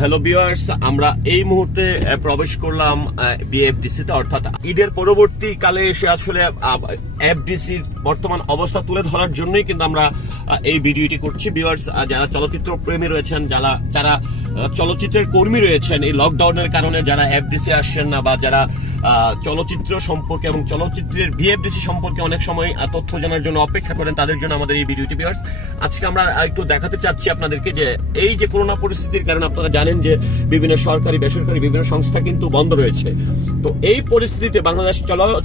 Hello viewers, আমরা এই মুহূর্তে প্রবেশ করলাম বিএফডিসি তে, অর্থাৎ ঈদের পরবর্তীকালে এসে আসলে এফডিসির বর্তমান অবস্থা তুলে ধরার জন্যই কিন্তু আমরা এই ভিডিওটি করছি। ভিউয়ার্স, যারা চলচ্চিত্র প্রেমী রয়েছেন, যারা চলচ্চিত্রের কর্মী রয়েছেন, এই লকডাউনের কারণে যারা এফডিসি আসছেন না, বা যারা চলচ্চিত্র সম্পর্কে এবং চলচ্চিত্রের বিএফডিসি সম্পর্কে অনেক সময় তথ্য জানার জন্য অপেক্ষা করেন, তাদের জন্য আমাদের এই ভিডিওটি। ভিউয়ার্স, আজকে আমরা একটু দেখাতে চাচ্ছি আপনাদেরকে যে এই যে করোনা পরিস্থিতির কারণে আপনারা জানেন যে বিভিন্ন সরকারি বেসরকারি বিভিন্ন সংস্থা কিন্তু বন্ধ রয়েছে। তো এই পরিস্থিতিতে বাংলাদেশ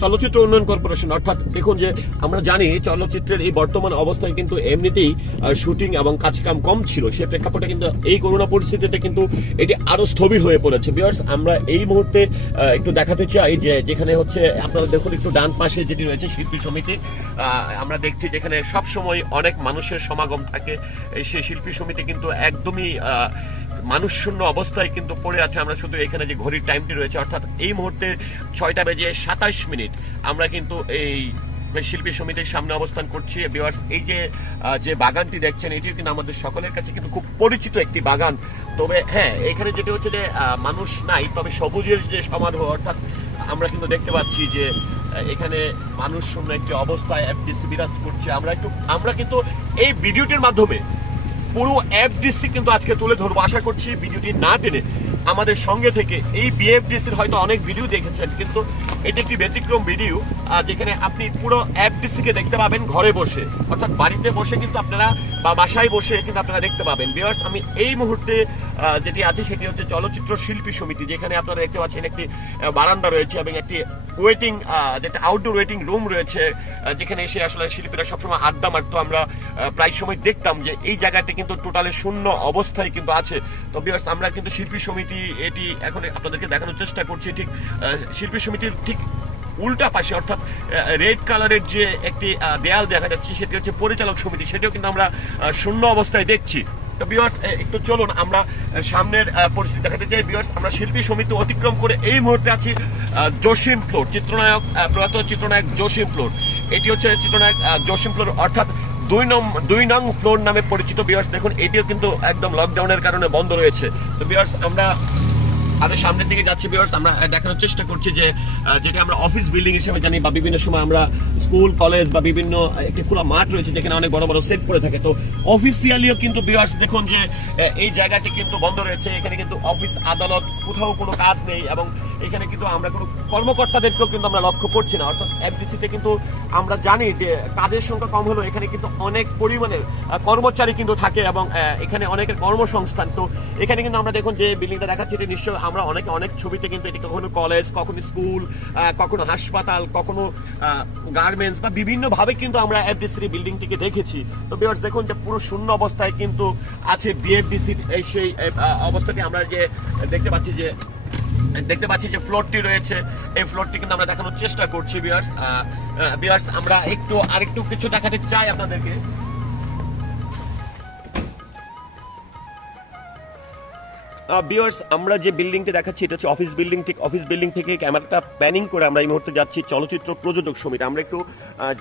চলচ্চিত্র উন্নয়ন কর্পোরেশন, অর্থাৎ দেখুন যে আমরা জানি চলচ্চিত্রের এই বর্তমান অবস্থায় কিন্তু এমনিতেই শুটিং এবং কাজকাম কম ছিল, সে প্রেক্ষাপটে কিন্তু এই করোনা পরিস্থিতিতে কিন্তু এটি আরো স্থবির হয়ে পড়েছে। ভিউয়ার্স, আমরা এই মুহূর্তে একটু দেখাতে চাই যে যেখানে হচ্ছে আপনারা দেখুন একটু ডান পাশে যেটি রয়েছে শিল্পী সমিতি, আমরা দেখছি যেখানে সব সময় অনেক মানুষের সমাগম থাকে। সেই শিল্পী সমিতি কিন্তু একদমই মানুষ শূন্য অবস্থায় কিন্তু পড়ে আছে। আমরা শুধু এখানে যে ঘড়ির টাইমটি রয়েছে, অর্থাৎ এই মুহূর্তে 6:27 আমরা কিন্তু এই শিল্পী সমিতির সামনে অবস্থান করছি। ভিউয়ার্স, এই যে বাগানটি দেখছেন, এটিও কিন্তু আমাদের সকলের কাছে কিন্তু খুব পরিচিত একটি বাগান। তবে হ্যাঁ, এখানে যেটি হচ্ছে যে মানুষ নাই, তবে সবুজের যে সমারোহ, অর্থাৎ আমরা কিন্তু দেখতে পাচ্ছি যে এখানে মানুষ শূন্য একটি অবস্থায় এফডিসি বিরাজ করছে। আমরা কিন্তু এই ভিডিওটির মাধ্যমে পুরো এফডিসি কিন্তু আজকে তুলে ধরবো। আশা করছি ভিডিওটি না টেনে আমাদের সঙ্গে থেকে এই বিএফডিসির হয়তো অনেক ভিডিও দেখেছেন, কিন্তু এটি একটি ব্যতিক্রম ভিডিও যেখানে আপনি পুরো এফডিসি কে দেখতে পাবেন ঘরে বসে, অর্থাৎ বাড়িতে বসে কিন্তু আপনারা বা বাসায় বসে কিন্তু আপনারা দেখতে পাবেন। ভিউয়ার্স, আমি এই মুহূর্তে যেটি আছে সেটি হচ্ছে চলচ্চিত্র শিল্পী সমিতি, যেখানে আপনারা দেখতে পাচ্ছেন একটি বারান্দা রয়েছে এবং একটি ওয়েটিং, যেটা আউটডোর ওয়েটিং রুম রয়েছে, যেখানে এসে আসলে শিল্পীরা সবসময় আড্ডা মারতো। আমরা প্রায় সময় দেখতাম যে এই জায়গাটি কিন্তু টোটালি শূন্য অবস্থায় কিন্তু আছে। তো ভিউয়ার্স, আমরা কিন্তু শিল্পী সমিতি এটি এখন আপনাদেরকে দেখানোর চেষ্টা করছি। ঠিক শিল্পী সমিতির ঠিক উল্টা পাশে, অর্থাৎ রেড কালারের যে একটি দেয়াল দেখা যাচ্ছে, সেটি হচ্ছে পরিচালক সমিতি, সেটিও কিন্তু আমরা শূন্য অবস্থায় দেখছি। তো ভিউয়ার্স, একটু চলুন আমরা সামনের পরিস্থিতি দেখাতে চাই। ভিউয়ার্স, আমরা শিল্পী সমিতি অতিক্রম করে এই মুহূর্তে আছি জসিম ফ্লোর, চিত্রনায়ক প্রয়াত চিত্রনায়ক জসিম ফ্লোর। এটি হচ্ছে চিত্রনায়ক জসিম ফ্লোর, অর্থাৎ 2 নং ফ্লোর নামে পরিচিত। ভিউয়ার্স, দেখুন এটিও কিন্তু একদম লকডাউনের কারণে বন্ধ রয়েছে। তো ভিউয়ার্স, আমরা আরো সামনের দিকে যাচ্ছি। ভিউয়ার্স, আমরা দেখানোর চেষ্টা করছি যে যেটা আমরা অফিস বিল্ডিং হিসেবে জানি, বা বিভিন্ন সময় আমরা স্কুল কলেজ বা বিভিন্ন একটি খোলা মাঠ রয়েছে যেখানে অনেক বড় বড় সেট পড়ে থাকে। তো অফিসিয়ালিও কিন্তু ভিউয়ার্স দেখুন যে এই জায়গাটি কিন্তু বন্ধ রয়েছে। এখানে কিন্তু অফিস আদালত কোথাও কোনো কাজ নেই, এবং এখানে কিন্তু আমরা কোনো কর্মকর্তাদেরকেও কিন্তু আমরা লক্ষ্য করছি না। অর্থাৎ এফডিসিতে কিন্তু আমরা জানি যে কাজের সংখ্যা কম হলেও এখানে কিন্তু অনেক পরিমাণের কর্মচারী কিন্তু থাকে, এবং এখানে অনেকের কর্মসংস্থান। তো এখানে কিন্তু আমরা দেখুন যে বিল্ডিংটা দেখাচ্ছি, এটি নিশ্চয় আমরা অনেক ছবিতে কিন্তু এটি কখনো কলেজ, কখনো স্কুল, কখনো হাসপাতাল, কখনো গার্মেন্টস বা বিভিন্ন ভাবে কিন্তু আমরা এফডিসির বিল্ডিংটিকে দেখেছি। তো ভিউয়ার্স, দেখুন যে পুরো শূন্য অবস্থায় কিন্তু আছে বিএফডিসির এই সেই অবস্থাটি। আমরা যে দেখতে পাচ্ছি যে ফ্লোরটি রয়েছে, এই ফ্লোরটি কিন্তু আমরা দেখানোর চেষ্টা করছি। ভিউয়ার্স, আমরা আরেকটু কিছু দেখাতে চাই আপনাদেরকে। ভিউয়ার্স, আমরা যে বিল্ডিংটি দেখাচ্ছি এটা হচ্ছে অফিস বিল্ডিং। ঠিক অফিস বিল্ডিং থেকে ক্যামেরাটা প্যানিং করে আমরা এই মুহূর্তে যাচ্ছি চলচ্চিত্র প্রযোজক সমিতি। আমরা একটু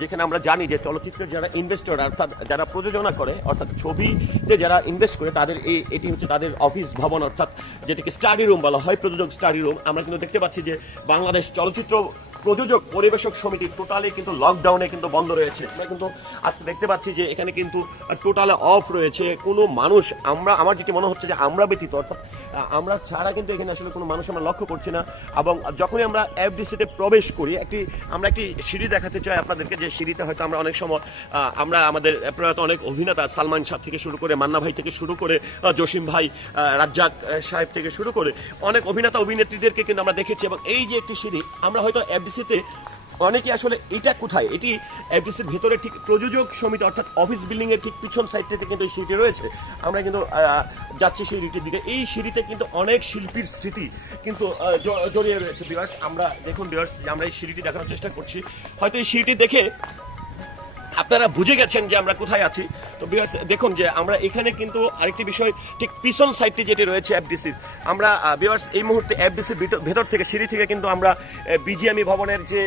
যেখানে আমরা জানি যে চলচ্চিত্রের যারা ইনভেস্টর, অর্থাৎ যারা প্রযোজনা করে, অর্থাৎ ছবিতে যারা ইনভেস্ট করে, তাদের এটি হচ্ছে তাদের অফিস ভবন, অর্থাৎ যেটাকে স্টাডি রুম বলা হয়, প্রযোজক স্টাডি রুম। আমরা কিন্তু দেখতে পাচ্ছি যে বাংলাদেশ চলচ্চিত্র প্রযোজক পরিবেশক সমিতি টোটালি কিন্তু লকডাউনে কিন্তু বন্ধ রয়েছে। আমরা কিন্তু আজকে দেখতে পাচ্ছি যে এখানে কিন্তু টোটালে অফ রয়েছে। কোনো মানুষ, আমার যেটি মনে হচ্ছে যে আমরা ব্যতীত, অর্থাৎ আমরা ছাড়া কিন্তু এখানে আসলে কোনো মানুষ আমরা লক্ষ্য করছি না। এবং যখনই আমরা এফডিসিতে প্রবেশ করি, আমরা একটি সিঁড়ি দেখাতে চাই আপনাদেরকে, যে সিঁড়িতে হয়তো আমরা অনেক সময় আমরা আমাদের প্রয়াত অনেক অভিনেতা, সালমান শাহ থেকে শুরু করে, মান্না ভাই থেকে শুরু করে, জসিম ভাই, রাজ্জাক সাহেব থেকে শুরু করে অনেক অভিনেতা অভিনেত্রীদেরকে কিন্তু আমরা দেখেছি। এবং এই যে একটি সিঁড়ি, আমরা হয়তো এফডিসিতে অনেকে আসলে এটা কোথায়, এটি এফডিসির ভেতরে ঠিক প্রযোজক সমিতি, অর্থাৎ অফিস বিল্ডিং এর ঠিক পিছন সাইডটিতে কিন্তু এই সিঁড়িটি রয়েছে। আমরা কিন্তু যাচ্ছি সিঁড়িটির দিকে। এই সিঁড়িতে কিন্তু অনেক শিল্পীর স্মৃতি কিন্তু জড়িয়ে রয়েছে। ভিউয়ার্স, আমরা দেখুন ভিউয়ার্স, আমরা এই সিঁড়িটি দেখানোর চেষ্টা করছি। হয়তো এই সিঁড়িটি দেখে আপনারা বুঝে গেছেন যে আমরা কোথায় আছি। তো ভিউয়ার্স, দেখুন যে আমরা এখানে কিন্তু আরেকটি বিষয়, ঠিক পিছন সাইডটি যেটি রয়েছে এফডিসির, আমরা ভিউয়ার্স এই মুহূর্তে এফডিসি ভেতর থেকে সিঁড়ি থেকে কিন্তু আমরা বিজিএমই ভবনের যে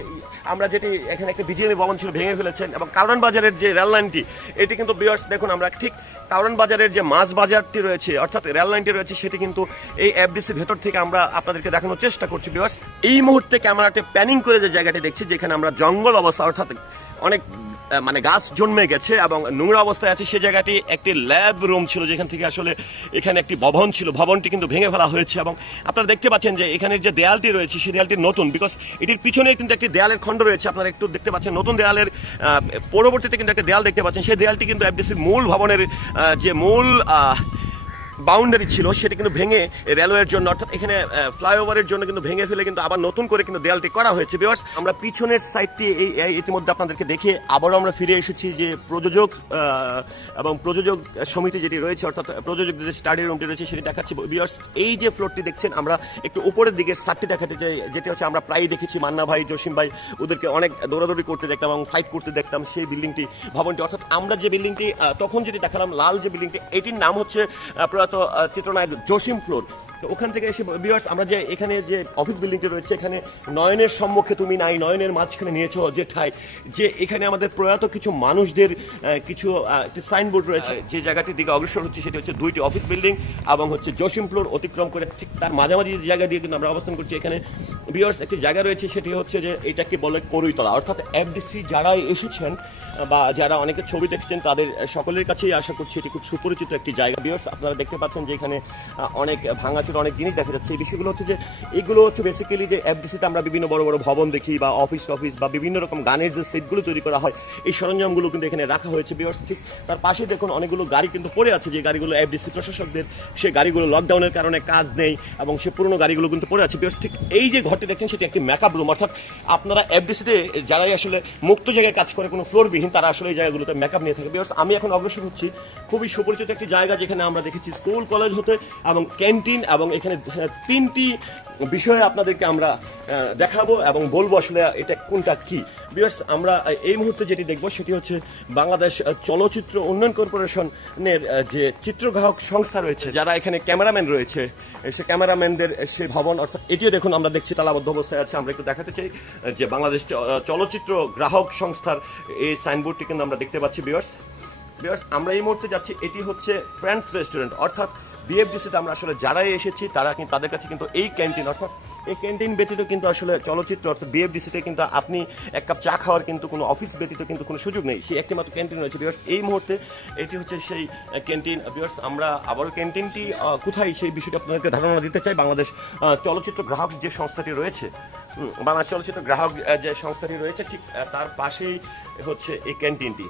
আমরা যেটি এখানে একটা বিজিএমই ভবন ছিল ভেঙে ফেলেছেন, এবং কারওয়ান বাজারের যে রেল লাইনটি এটি কিন্তু ভিউয়ার্স দেখুন আমরা ঠিক কারওয়ান বাজারের যে মাছ বাজারটি রয়েছে অর্থাৎ রেল লাইনটি রয়েছে সেটি কিন্তু এই এফডিসি ভেতর থেকে আমরা আপনাদেরকে দেখানোর চেষ্টা করছি। ভিউয়ার্স এই মুহূর্তে ক্যামেরাতে প্যানিং করে যে জায়গাটি দেখছি যেখানে আমরা জঙ্গল অবস্থা অর্থাৎ অনেক মানে গাছ জন্মে গেছে এবং নোংরা অবস্থায় আছে, সে জায়গাটি একটি ল্যাব রুম ছিল যেখান থেকে আসলে এখানে একটি ভবন ছিল, ভবনটি কিন্তু ভেঙে ফেলা হয়েছে। এবং আপনারা দেখতে পাচ্ছেন যে এখানে যে দেয়ালটি রয়েছে সেই দেয়ালটি নতুন, বিকজ এটির পিছনে কিন্তু একটি দেয়ালের খণ্ড রয়েছে, আপনারা একটু দেখতে পাচ্ছেন নতুন দেয়ালের পরবর্তীতে কিন্তু একটা দেয়াল দেখতে পাচ্ছেন, সেই দেয়ালটি কিন্তু এফডিসির মূল ভবনের যে মূল বাউন্ডারি ছিল সেটা কিন্তু ভেঙে রেলওয়ের জন্য অর্থাৎ এখানে ফ্লাইওভারের জন্য কিন্তু ভেঙে ফেলে কিন্তু আবার নতুন করে কিন্তু দেয়ালটি করা হয়েছে। ভিউয়ার্স আমরা পিছনের সাইডটি ইতিমধ্যে আপনাদেরকে দেখিয়ে আবারও আমরা ফিরে এসেছি যে প্রযোজক এবং প্রযোজক সমিতি যেটি রয়েছে অর্থাৎ প্রযোজক যে স্টাডি রুমটি রয়েছে সেটি দেখাচ্ছি। ভিউয়ার্স এই যে ফ্লোরটি দেখছেন আমরা একটু উপরের দিকে সাইডটি দেখাতে চাই, যেটি হচ্ছে আমরা প্রায়ই দেখেছি মান্না ভাই জসিম ভাই ওদেরকে অনেক দৌড়াদৌড়ি করতে দেখতাম এবং ফাইট করতে দেখতাম, সেই বিল্ডিংটি ভবনটি অর্থাৎ আমরা যে বিল্ডিংটি তখন যেটি দেখালাম লাল যে বিল্ডিংটি এটির নাম হচ্ছে চিত্রনায়ক জসিম ফ্লোর। তো ওখান থেকে এসে ভিউয়ার্স আমরা যে এখানে যে অফিস বিল্ডিংটি রয়েছে এখানে নয়নের সম্মুখে তুমি নাই, নয়নের মাঝখানে নিয়েছো যে ঠাই, যে এখানে আমাদের প্রয়াত কিছু মানুষদের কিছু সাইনবোর্ড রয়েছে, যে জায়গাটির দিকে অগ্রসর হচ্ছে সেটি হচ্ছে দুইটি অফিস বিল্ডিং এবং হচ্ছে জসিম ফ্লোর অতিক্রম করে ঠিক তার মাঝামাঝি জায়গা দিয়ে কিন্তু আমরা অবস্থান করছি। এখানে ভিউয়ার্স একটি জায়গা রয়েছে সেটি হচ্ছে যে এটাকে বলে করইতলা, অর্থাৎ এফডিসি যারা এসেছেন বা যারা অনেকে ছবি দেখছেন তাদের সকলের কাছেই আশা করছি এটি খুব সুপরিচিত একটি জায়গা। ভিউয়ার্স আপনারা দেখতে পাচ্ছেন যে এখানে অনেক ভাঙাচোরা অনেক জিনিস দেখা যাচ্ছে। এই বিষয়গুলো হচ্ছে যে এগুলো হচ্ছে বেসিক্যালি যে এফডিসিতে আমরা বিভিন্ন বড় বড় ভবন দেখি বা অফিস বা বিভিন্ন রকম গানের যে সেটগুলো তৈরি করা হয় এই সরঞ্জামগুলো কিন্তু এখানে রাখা হয়েছে। ভিউয়ার্স ঠিক তার পাশে দেখুন অনেকগুলো গাড়ি কিন্তু পড়ে আছে, যে গাড়িগুলো এফডিসি প্রশাসকদের, সেই গাড়িগুলো লকডাউনের কারণে কাজ নেই এবং সে পুরনো গাড়িগুলো কিন্তু পড়ে আছে। ভিউয়ার্স ঠিক এই যে ঘরটি দেখছেন সেটি একটি মেকআপ রুম, অর্থাৎ আপনারা এফডিসিতে যারাই আসলে মুক্ত জায়গায় কাজ করে কোনো ফ্লোরবিহীন তারা আসলে এই জায়গাগুলোতে মেকআপ নিয়ে থাকে। ভিউয়ার্স আমি এখন অগ্রসর হচ্ছি খুবই সুপরিচিত একটি জায়গা যেখানে আমরা দেখেছি স্কুল কলেজ হতে এবং ক্যান্টিন, এবং এখানে তিনটি বিষয়ে আপনাদেরকে আমরা দেখাবো এবং বলবো আসলে এটা কোনটা কি। ভিউয়ার্স আমরা এই মুহূর্তে যেটি দেখবো সেটি হচ্ছে বাংলাদেশ চলচ্চিত্র উন্নয়ন কর্পোরেশনের যে চিত্রগ্রাহক সংস্থা রয়েছে, যারা এখানে ক্যামেরাম্যান রয়েছে সে ক্যামেরাম্যানদের সেই ভবন, অর্থাৎ এটিও দেখুন আমরা দেখছি তালাবদ্ধ অবস্থায় আছে। আমরা একটু দেখাতে চাই যে বাংলাদেশ চলচ্চিত্র গ্রাহক সংস্থার এই সাইনবোর্ডটি কিন্তু আমরা দেখতে পাচ্ছি। ভিউয়ার্স আমরা এই মুহূর্তে যাচ্ছি, এটি হচ্ছে ফ্রেন্ডস রেস্টুরেন্ট, অর্থাৎ বিএফডিসিতে আমরা আসলে যারাই এসেছি তারা কিন্তু তাদের কাছে কিন্তু এই ক্যান্টিন অর্থাৎ এই ক্যান্টিন ব্যতীত কিন্তু আসলে চলচ্চিত্র অর্থাৎ বিএফডিসিতে কিন্তু আপনি এক কাপ চা খাওয়ার কিন্তু কোনো অফিস ব্যতীত কিন্তু কোনো সুযোগ নেই, সেই একটি মাত্র ক্যান্টিন রয়েছে। ভিউয়ার্স এই মুহূর্তে এটি হচ্ছে সেই ক্যান্টিন। ভিউয়ার্স আমরা আবার ক্যান্টিনটি কোথায় সেই বিষয়টি আপনাদেরকে ধারণা দিতে চাই। বাংলাদেশ চলচ্চিত্র গ্রাহক যে সংস্থাটি রয়েছে, বাংলাদেশ চলচ্চিত্র গ্রাহক যে সংস্থাটি রয়েছে ঠিক তার পাশেই হচ্ছে এই ক্যান্টিনটি।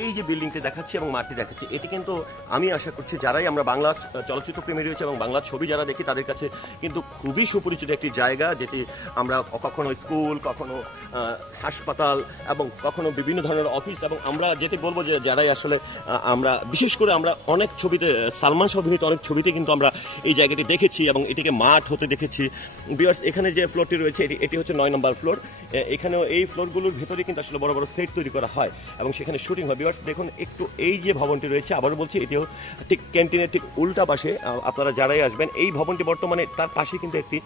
এই যে বিল্ডিংটি দেখাচ্ছি এবং মাঠটি দেখাচ্ছি এটি কিন্তু আমি আশা করছি যারাই আমরা বাংলা চলচ্চিত্র প্রেমী রয়েছে এবং বাংলা ছবি যারা দেখি তাদের কাছে কিন্তু খুবই সুপরিচিত একটি জায়গা, যেটি আমরা কখনো স্কুল, কখনো হাসপাতাল এবং কখনো বিভিন্ন ধরনের অফিস, এবং আমরা যেটি বলবো যে যারাই আসলে আমরা বিশেষ করে আমরা অনেক ছবিতে সালমান শাহ অভিনীত অনেক ছবিতে কিন্তু আমরা এই জায়গাটি দেখেছি এবং এটিকে মাঠ হতে দেখেছি। ভিউয়ার্স এখানে যে ফ্লোরটি রয়েছে এটি হচ্ছে 9 নম্বর ফ্লোর। এখানেও এই ফ্লোরগুলোর ভেতরে কিন্তু আসলে বড় বড় সেট তৈরি করা হয় এবং সেখানে শুটিং হয়। ভিউয়ার্স দেখুন একটু এই যে ভবনটি রয়েছে, আবারও বলছি এটিও ঠিক ক্যান্টিনের ঠিক উল্টা পাশে। আপনারা যারাই আসবেন এই ভবনটি বর্তমানে তার পাশে কিন্তু একটি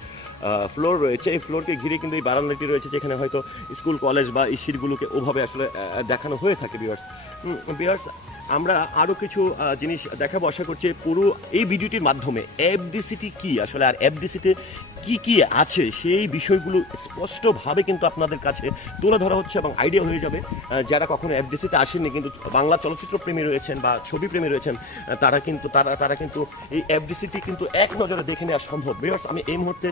ফ্লোর রয়েছে, এই ফ্লোরকে ঘিরে কিন্তু এই বারান্দাটি রয়েছে যেখানে হয়তো স্কুল কলেজ বা এই সিটগুলোকে ওভাবে আসলে দেখানো হয়ে থাকে। ভিউয়ার্স আমরা আরো কিছু জিনিস দেখাবো আশা করছি পুরো এই ভিডিওটির মাধ্যমে। এফডিসিটি কি আসলে আর এফডিসিতে কি কি আছে সেই বিষয়গুলো স্পষ্টভাবে কিন্তু আপনাদের কাছে তুলে ধরা হচ্ছে এবং আইডিয়া হয়ে যাবে। যারা কখনো এফডিসিতে আসেননি কিন্তু বাংলা চলচ্চিত্র প্রেমী রয়েছেন বা ছবি প্রেমী রয়েছেন তারা কিন্তু এই এফডিসিটি কিন্তু এক নজরে দেখে নেওয়া সম্ভব। ভিউয়ার্স আমি এই মুহূর্তে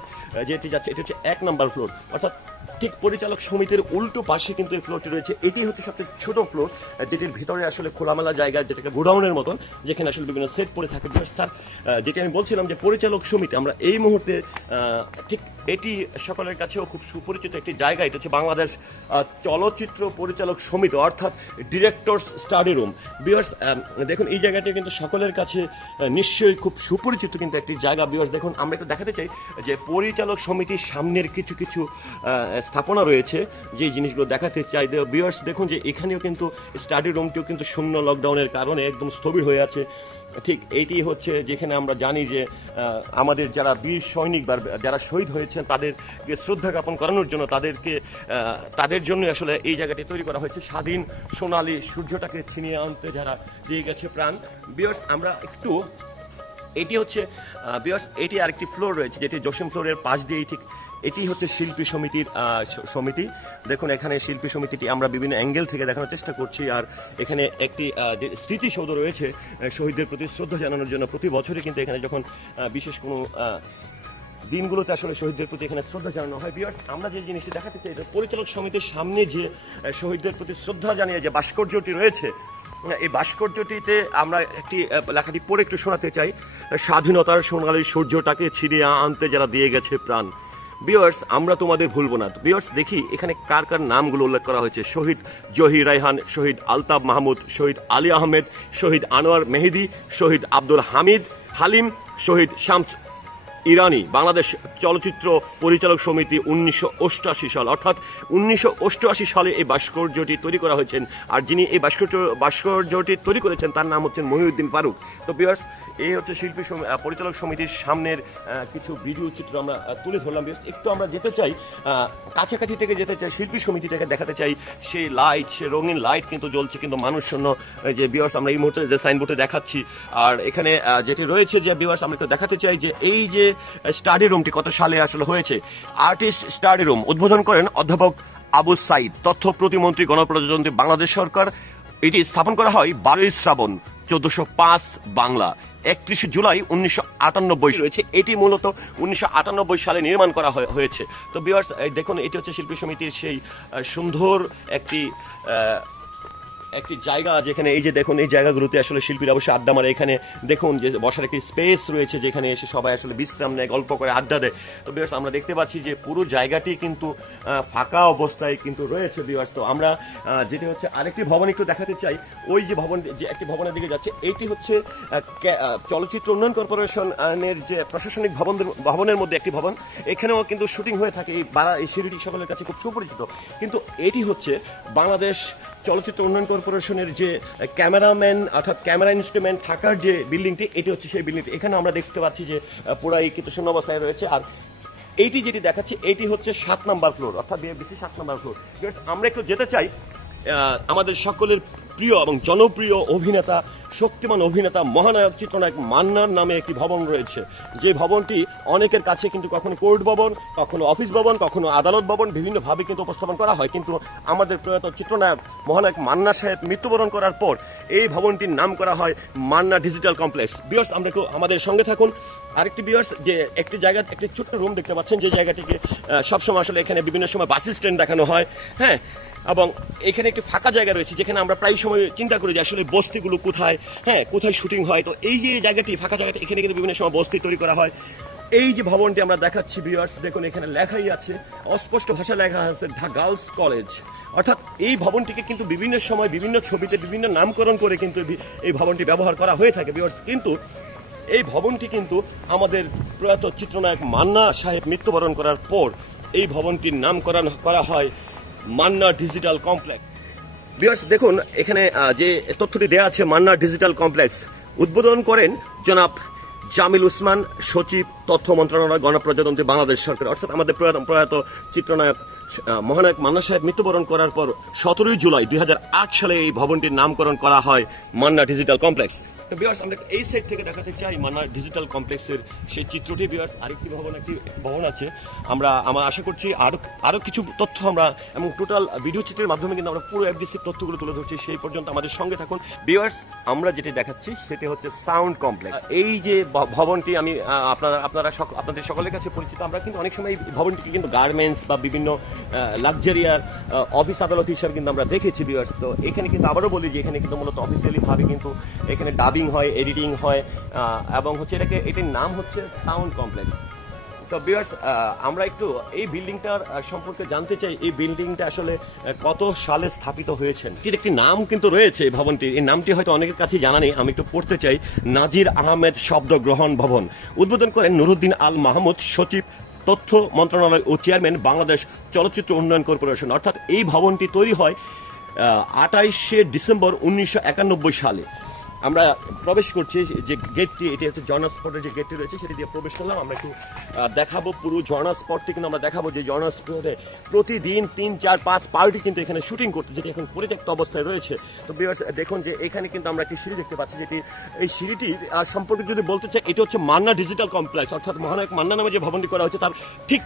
যেটি যাচ্ছে এটি হচ্ছে 1 নম্বর ফ্লোর, অর্থাৎ ঠিক পরিচালক সমিতির উল্টো পাশে কিন্তু এই ফ্লোরটি রয়েছে। এটি হচ্ছে সবচেয়ে ছোট ফ্লোর, যেটির ভিতরে আসলে খোলামেলা জায়গা, যেটাকে গোডাউনের মতন, যেখানে আসলে বিভিন্ন সেট পড়ে থাকে। তার যেটি আমি বলছিলাম যে পরিচালক সমিতি, আমরা এই মুহূর্তে ঠিক এটি সকলের কাছেও খুব সুপরিচিত একটি জায়গা। এটা হচ্ছে বাংলাদেশ চলচ্চিত্র পরিচালক সমিতি অর্থাৎ ডিরেক্টরস স্টাডি রুম। ভিউয়ার্স দেখুন এই জায়গাটি কিন্তু সকলের কাছে নিশ্চয়ই খুব সুপরিচিত কিন্তু একটি জায়গা। ভিউয়ার্স দেখুন আমরা একটু দেখাতে চাই যে পরিচালক সমিতির সামনের কিছু কিছু স্থাপনা রয়েছে যে জিনিসগুলো দেখাতে চাই। ভিউয়ার্স দেখুন যে এখানেও কিন্তু স্টাডি রুমটিও কিন্তু শূন্য, লকডাউনের কারণে একদম স্থবির হয়ে আছে ঠিক এইটি হচ্ছে যেখানে আমরা জানি যে আমাদের যারা বীর সৈনিক বা যারা শহীদ হয়েছেন তাদেরকে শ্রদ্ধা জ্ঞাপন করানোর জন্য তাদের জন্য আসলে এই জায়গাটি তৈরি করা হয়েছে, স্বাধীন সোনালী সূর্যটাকে ছিনিয়ে আনতে যারা দিয়ে গেছে প্রাণ। ভিউয়ার্স আমরা একটু এটি হচ্ছে ভিউয়ার্স এটি আরেকটি ফ্লোর রয়েছে যেটি জসিম ফ্লোরের পাশ দিয়ে ঠিক এটি হচ্ছে শিল্পী সমিতির সমিতি। দেখুন এখানে শিল্পী সমিতিটি আমরা বিভিন্ন অ্যাঙ্গেল থেকে দেখানোর চেষ্টা করছি। আর এখানে একটি স্মৃতিসৌধ রয়েছে শহীদদের প্রতি শ্রদ্ধা জানানোর জন্য। প্রতি বছরই কিন্তু এখানে যখন বিশেষ কোনো দিনগুলোতে আসলে শহীদদের প্রতি এখানে শ্রদ্ধা জানানো হয়। ভিউয়ার্স আমরা যে জিনিসটি দেখাতে চাই, পরিচালক সমিতির সামনে যে শহীদদের প্রতি শ্রদ্ধা জানিয়ে যে ভাস্কর্যটি রয়েছে, এই ভাস্কর্যটিতে আমরা একটি লেখাটি পড়ে একটু শোনাতে চাই। স্বাধীনতার সোনালী সূর্যটাকে ছিনিয়ে আনতে যারা দিয়ে গেছে প্রাণ। ভিউয়ার্স আমরা তোমাদের ভুলবো না। ভিউয়ার্স দেখি এখানে কার কার নামগুলো উল্লেখ করা হয়েছে। শহীদ জহির রায়হান, শহীদ আলতাফ মাহমুদ, শহীদ আলী আহমেদ, শহীদ আনোয়ার মেহেদি, শহীদ আব্দুল হামিদ হালিম, শহীদ শামস ইরানি। বাংলাদেশ চলচ্চিত্র পরিচালক সমিতি 1988 সাল, অর্থাৎ 1988 সালে এই ভাস্কর্যটি তৈরি করা হয়েছে। আর যিনি এই ভাস্কর্যটি তৈরি করেছেন তার নাম হচ্ছেন মহিউদ্দিন ফারুক। তো ভিউয়ার্স এই হচ্ছে শিল্পী পরিচালক সমিতির সামনের কিছু ভিডিও চিত্র আমরা তুলে ধরলাম। একটু আমরা যেতে চাই, কাছাকাছি থেকে যেতে চাই, শিল্পী সমিতিটাকে দেখাতে চাই। সেই লাইট, সে রঙিন লাইট কিন্তু জ্বলছে, কিন্তু মানুষ শূন্য যে ভিউয়ার্স আমরা এই মুহূর্তে যে সাইনবোর্ডে দেখাচ্ছি। আর এখানে যেটি রয়েছে যে ভিউয়ার্স আমরা একটু দেখাতে চাই যে এই যে স্টাডি রুমটি কত সালে আসলে হয়েছে। আর্টিস্ট স্টাডি রুম উদ্বোধন করেন অধ্যাপক আবু সাইদ, তথ্য প্রতিমন্ত্রী, গণপ্রজাতন্ত্রী বাংলাদেশ সরকার। এটি স্থাপন করা হয় 12 শ্রাবণ 1405 বাংলা, 31 জুলাই 1998 রয়েছে। এটি মূলত 1998 সালে নির্মাণ করা হয়েছে। তো ভিউয়ার্স দেখুন এটি হচ্ছে শিল্পী সমিতির সেই সুন্দর একটি জায়গা, যেখানে এই যে দেখুন এই জায়গাগুলোতে আসলে শিল্পীরা অবশ্যই আড্ডা মারে। এখানে দেখুন যে বসার একটি স্পেস রয়েছে যেখানে এসে সবাই আসলে বিশ্রাম নেয়, গল্প করে, আড্ডা দেয়। তো ভিউয়ার্স আমরা দেখতে পাচ্ছি যে পুরো জায়গাটি কিন্তু ফাঁকা অবস্থায় কিন্তু রয়েছে। ভিউয়ার্স তো আমরা যেটি হচ্ছে আরেকটি ভবন একটু দেখাতে চাই। ওই যে ভবন, যে একটি ভবনের দিকে যাচ্ছে, এটি হচ্ছে চলচ্চিত্র উন্নয়ন কর্পোরেশনের যে প্রশাসনিক ভবনের মধ্যে একটি ভবন। এখানেও কিন্তু শুটিং হয়ে থাকে। এই সিঁড়িটি সকলের কাছে খুব সুপরিচিত। কিন্তু এটি হচ্ছে বাংলাদেশ চলচ্চিত্র উন্নয়ন কর্পোরেশনের যে ক্যামেরাম্যান অর্থাৎ ক্যামেরা ইনস্ট্রুমেন্ট থাকার যে বিল্ডিংটি, এটি হচ্ছে সেই বিল্ডিংটি। এখানে আমরা দেখতে পাচ্ছি যে পুরাই কিন্তু শূন্য অবস্থায় রয়েছে। আর এইটি যেটি দেখাচ্ছে এটি হচ্ছে 7 নম্বর ফ্লোর, অর্থাৎ বিএফডিসি 7 নম্বর ফ্লোর। আমরা একটু যেতে চাই আমাদের সকলের প্রিয় এবং জনপ্রিয় অভিনেতা, শক্তিমান অভিনেতা, মহানায়ক, চিত্রনায়ক মান্নার নামে একটি ভবন রয়েছে। যে ভবনটি অনেকের কাছে কিন্তু কখনো কোর্ট ভবন, কখনো অফিস ভবন, কখনো আদালত ভবন বিভিন্নভাবে কিন্তু উপস্থাপন করা হয়। কিন্তু আমাদের প্রয়াত চিত্রনায়ক মহানায়ক মান্না সাহেব মৃত্যুবরণ করার পর এই ভবনটির নাম করা হয় মান্না ডিজিটাল কমপ্লেক্স। ভিউয়ার্স আমরা আমাদের সঙ্গে থাকুন। আরেকটি ভিউয়ার্স যে একটি জায়গা, একটি ছোট্ট রুম দেখতে পাচ্ছেন, যে জায়গাটিকে সবসময় আসলে এখানে বিভিন্ন সময় বাস স্ট্যান্ড দেখানো হয়। হ্যাঁ, এবং এখানে একটি ফাঁকা জায়গা রয়েছে যেখানে আমরা প্রায় সময় চিন্তা করি যে আসলে বস্তিগুলো কোথায়, হ্যাঁ কোথায় শুটিং হয়। তো এই যে জায়গাটি, ফাঁকা জায়গাটি, এখানে কিন্তু বিভিন্ন সময় বস্তি তৈরি করা হয়। এই যে ভবনটি আমরা দেখাচ্ছি ভিউয়ার্স দেখুন এখানে লেখাই আছে, অস্পষ্ট ভাষায় লেখা আছে ঢাকা গার্লস কলেজ। অর্থাৎ এই ভবনটিকে কিন্তু বিভিন্ন সময় বিভিন্ন ছবিতে বিভিন্ন নামকরণ করে কিন্তু এই ভবনটি ব্যবহার করা হয়ে থাকে ভিউয়ার্স। কিন্তু এই ভবনটি কিন্তু আমাদের প্রয়াত চিত্রনায়ক মান্না সাহেব মৃত্যুবরণ করার পর এই ভবনটির নামকরণ করা হয় মান্না ডিজিটাল কমপ্লেক্স। ভিউয়ার্স দেখুন এখানে যে তথ্যটি দেওয়া আছে, মান্না ডিজিটাল কমপ্লেক্স উদ্বোধন করেন জনাব জামিল উসমান, সচিব, তথ্য মন্ত্রণালয়, গণপ্রজাতন্ত্রী বাংলাদেশ সরকার। অর্থাৎ আমাদের প্রয়াত চিত্রনায়ক মহানায়ক মান্না সাহেব মৃত্যুবরণ করার পর 17 জুলাই 2008 সালে এই ভবনটির নামকরণ করা হয় মান্না ডিজিটাল কমপ্লেক্স। তো ভিউয়ার্স আমরা এই সাইড থেকে দেখাতে চাই মান্না ডিজিটাল কমপ্লেক্সের সেই চিত্রটি। ভিউয়ার্স আরেকটি ভবন আছে। আমরা আশা করছি আরো কিছু তথ্য আমরা এবং টোটাল ভিডিও চিত্রের মাধ্যমে কিন্তু আমরা পুরো এফডিসির তথ্যগুলো তুলে ধরছি। সেই পর্যন্ত আমাদের সঙ্গে থাকুন। ভিউয়ার্স আমরা যেটি দেখাচ্ছি সেটি হচ্ছে সাউন্ড কমপ্লেক্স। এই যে ভবনটি আমি আপনাদের সকলের কাছে পরিচিত। আমরা কিন্তু অনেক সময় এই ভবনটিকে কিন্তু গার্মেন্টস বা বিভিন্ন লাক্সারিয়ার অফিস আদালত হিসাবে কিন্তু আমরা দেখেছি ভিউয়ার্স। তো এখানে কিন্তু আবারও বলি যে এখানে কিন্তু মূলত অফিসিয়ালি ভাবে কিন্তু এখানে ডাবিং হয়, এডিটিং হয় এবং হচ্ছে এটির নাম হচ্ছে সাউন্ড কমপ্লেক্স। তো ভিউয়ার্স আমরা একটু এই বিল্ডিংটার সম্পর্কে জানতে চাই। এই বিল্ডিংটা আসলে কত সালে স্থাপিত হয়েছে। এর একটি নাম কিন্তু রয়েছে এই ভবনটির, এই নামটি হয়তো অনেকের কাছে জানা নেই, আমি একটু পড়তে চাই। নাজির আহমেদ শব্দ গ্রহণ ভবন উদ্বোধন করেন নুরুদ্দিন আল মাহমুদ, সচিব, তথ্য মন্ত্রণালয় ও চেয়ারম্যান, বাংলাদেশ চলচ্চিত্র উন্নয়ন কর্পোরেশন। অর্থাৎ এই ভবনটি তৈরি হয় 28শে ডিসেম্বর 1991 সালে। আমরা প্রবেশ করছি যে গেটটি, এটি হচ্ছে ঝর্ণা স্পটের যে গেটটি রয়েছে সেটি দিয়ে প্রবেশ করলাম। আমরা একটু দেখাবো পুরো ঝর্ণা স্পটটি, কিন্তু আমরা দেখাবো যে ঝর্ণা স্পটে প্রতিদিন 3, 4, 5 পার্টি কিন্তু এখানে শুটিং করতে, যেটি এখন পরিত্যক্ত অবস্থায় রয়েছে। তো ভিউয়ার্স দেখুন যে এখানে কিন্তু আমরা একটি সিঁড়ি দেখতে পাচ্ছি, যেটি এই সিঁড়িটি সম্পর্কে যদি বলতে চাই, এটি হচ্ছে মান্না ডিজিটাল কমপ্লেক্স, অর্থাৎ মহানায়ক মান্না নামে যে ভবনটি করা হয়েছে তার ঠিক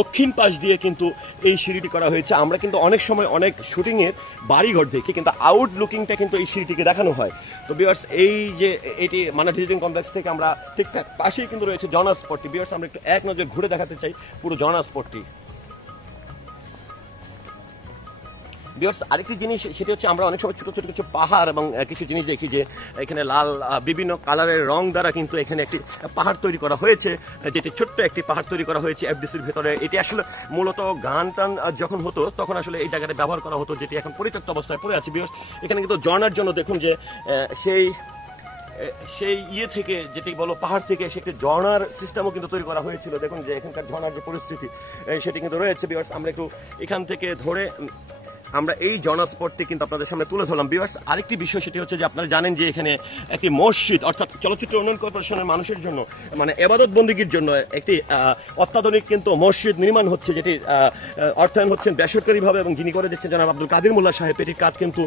দক্ষিণ পাশ দিয়ে কিন্তু এই সিঁড়িটি করা হয়েছে। আমরা কিন্তু অনেক সময় অনেক শুটিংয়ের বাড়িঘর দেখি, কিন্তু আউট লুকিংটা কিন্তু এই সিঁড়িটিকে দেখানো হয়। তো ভিউয়ার্স এই যে এটি মান্না ডিজিটাল কমপ্লেক্স থেকে আমরা ঠিকঠাক পাশেই কিন্তু রয়েছে ঝর্ণা স্পটটি। ভিউয়ার্স আমরা একটু এক নজর ঘুরে দেখাতে চাই পুরো ঝর্ণা স্পটটি। ভিউয়ার্স আরেকটি জিনিস সেটি হচ্ছে আমরা অনেক সময় ছোট ছোট কিছু পাহাড় এবং কিছু জিনিস দেখি যে এখানে লাল বিভিন্ন কালারের রং দ্বারা কিন্তু এখানে একটি পাহাড় তৈরি করা হয়েছে, যেটি ছোট্ট একটি পাহাড় তৈরি করা হয়েছে এফডিসির ভেতরে। এটি আসলে মূলত গান টান যখন হতো তখন আসলে এই জায়গাটা ব্যবহার করা হতো, যেটি এখন পরিত্যক্ত অবস্থায় পড়ে আছে। ভিউয়ার্স এখানে কিন্তু ঝর্ণার জন্য দেখুন যে সেই ইয়ে থেকে যেটি বলো পাহাড় থেকে সেটি ঝর্ণার সিস্টেমও কিন্তু তৈরি করা হয়েছিল। দেখুন যে এখানকার ঝর্ণার যে পরিস্থিতি সেটি কিন্তু রয়েছে। ভিউয়ার্স আমরা একটু এখান থেকে ধরে আমরা এই ঝর্ণা স্পটটি কিন্তু আপনাদের সামনে তুলে ধরলাম। ভিউয়ার্স আরেকটি বিষয় সেটি হচ্ছে যে আপনারা জানেন যে এখানে একটি মসজিদ, অর্থাৎ চলচ্চিত্র উন্নয়ন কর্পোরেশনের মানুষের জন্য মানে ইবাদত বন্দেগীর জন্য একটি অত্যাধুনিক কিন্তু মসজিদ নির্মাণ হচ্ছে, যেটি অর্থায়ন হচ্ছেন বেসরকারিভাবে এবং যিনি করে দিচ্ছেন জনাব আব্দুল কাদির মোল্লা সাহেব। এটির কাজ কিন্তু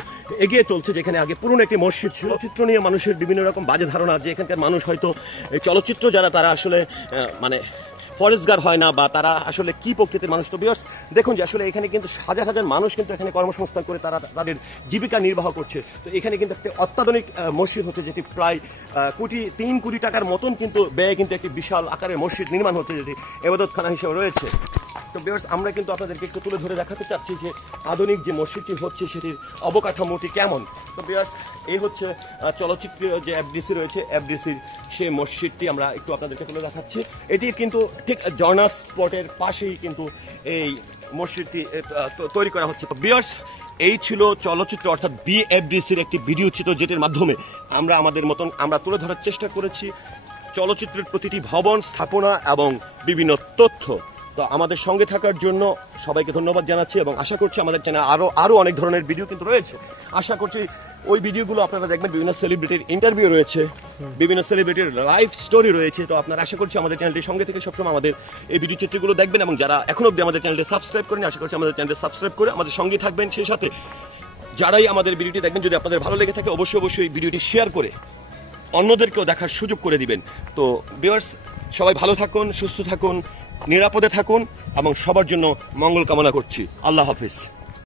এগিয়ে চলছে। যেখানে আগে পুরনো একটি মসজিদ ছিল, চলচ্চিত্র নিয়ে মানুষের বিভিন্ন রকম বাজে ধারণা যে এখানকার মানুষ হয়তো চলচ্চিত্র যারা তারা আসলে মানে ফরেস্টগার হয় না, বা তারা আসলে কি প্রকৃতির মানুষ। তো ভিউয়ার্স দেখুন যে আসলে এখানে কিন্তু হাজার হাজার মানুষ কিন্তু এখানে কর্মসংস্থান করে তারা তাদের জীবিকা নির্বাহ করছে। তো এখানে কিন্তু একটি অত্যাধুনিক মসজিদ হচ্ছে, যেটি প্রায় 3 কোটি টাকার মতন কিন্তু ব্যয়ে কিন্তু একটি বিশাল আকারের মসজিদ নির্মাণ হচ্ছে, যেটি ইবাদতখানা হিসেবে রয়েছে। তো ভিউয়ার্স আমরা কিন্তু আপনাদেরকে একটু তুলে ধরে দেখাতে চাচ্ছি যে আধুনিক যে মসজিদটি হচ্ছে সেটির অবকাঠামোটি কেমন। তো ভিউয়ার্স এই হচ্ছে চলচ্চিত্র যে এফডিসি রয়েছে, এফডিসির সেই মসজিদটি আমরা একটু আপনাদেরকে তুলে দেখাচ্ছি। এটি কিন্তু ঠিক ঝর্ণা স্পটের পাশেই কিন্তু এই মসজিদটি তৈরি করা হচ্ছে। তো ভিউয়ার্স এই ছিল চলচ্চিত্র অর্থাৎ বিএফডিসির একটি ভিডিও চিত্র, যেটির মাধ্যমে আমরা আমাদের মতন আমরা তুলে ধরার চেষ্টা করেছি চলচ্চিত্রের প্রতিটি ভবন, স্থাপনা এবং বিভিন্ন তথ্য। তো আমাদের সঙ্গে থাকার জন্য সবাইকে ধন্যবাদ জানাচ্ছি এবং আশা করছি আমাদের চ্যানেলে আরো অনেক ধরনের ভিডিও কিন্তু রয়েছে। আশা করছি ওই ভিডিওগুলো আপনারা দেখবেন। বিভিন্ন সেলিব্রিটির ইন্টারভিউ রয়েছে, বিভিন্ন সেলিব্রিটির লাইফ স্টোরি রয়েছে। তো আপনারা আশা করছি আমাদের চ্যানেলটির সঙ্গে থেকে সবসময় আমাদের এই ভিডিও চিত্রগুলো দেখবেন, এবং যারা এখন অবধি আমাদের চ্যানেলটি সাবস্ক্রাইব করেন আশা করছি আমাদের চ্যানেলটি সাবস্ক্রাইব করে আমাদের সঙ্গে থাকবেন। সেই সাথে যারাই আমাদের ভিডিওটি দেখবেন, যদি আপনাদের ভালো লেগে থাকে অবশ্যই ভিডিওটি শেয়ার করে অন্যদেরকেও দেখার সুযোগ করে দিবেন। তো ভিউয়ার্স সবাই ভালো থাকুন, সুস্থ থাকুন, নিরাপদে থাকুন এবং সবার জন্য মঙ্গল কামনা করছি। আল্লাহ হাফেজ।